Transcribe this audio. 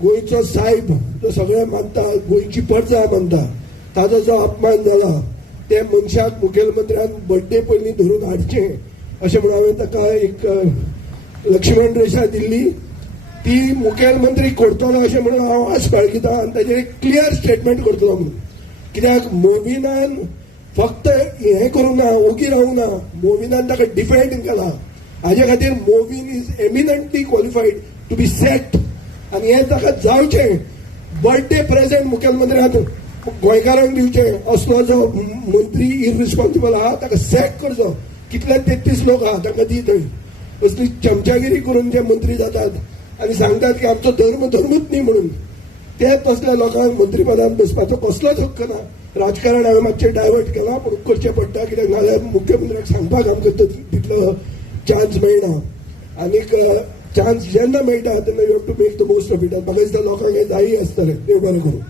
गोयचो साहेब जो सगळे मानता, गोयची प्रजा मानता, ताजो जो अपमान जाला ते मनशाक मुखेलमंत्र्यान बर्थडे पयलीं धरून हाडचें अशें म्हणून हांवें ताका एक लक्ष्मण रेखा दिल्ली. ती मुखेलमंत्री करतलो अशें म्हणून हांव आस बाळगितां आनी ताचेर एक क्लियर स्टेटमेंट करतलो म्हणून. कित्याक मोविनान फक्त हें करूंक ना, ओगी रावूंक ना, मोविनान ताका डिफेंड केला. हाजे खातीर मोविन is eminently qualified to be set आनी हें ताका जावचें. बर्थडे प्रेझेंट मुखेलमंत्र्यान गोंयकारांक दिवचें. असलो जो मंत्री इररिस्पॉन्सिबल आहा ताका सॅक करचो. कितले 33 लोक आहा ताका दी थंय. असली चमचागिरी करून जे मंत्री जातात आनी सांगतात की आमचो धर्मूच न्ही म्हणून, ते तसल्या लोकांक मंत्रीपदान बसपाचो कसलोच हक्क ना. राजकारण हांवें मातशें डायवर्ट केलां पूण करचें पडटा, कित्याक नाल्यार मुख्यमंत्र्याक सांगपाक आमकां तितलो चान्स मेळना. आनीक चान्स जेन्ना मेळटा तेन्ना you have to make the most of it. म्हाका दिसता लोकांक हें जायी आसतलें. देव बरें करूं.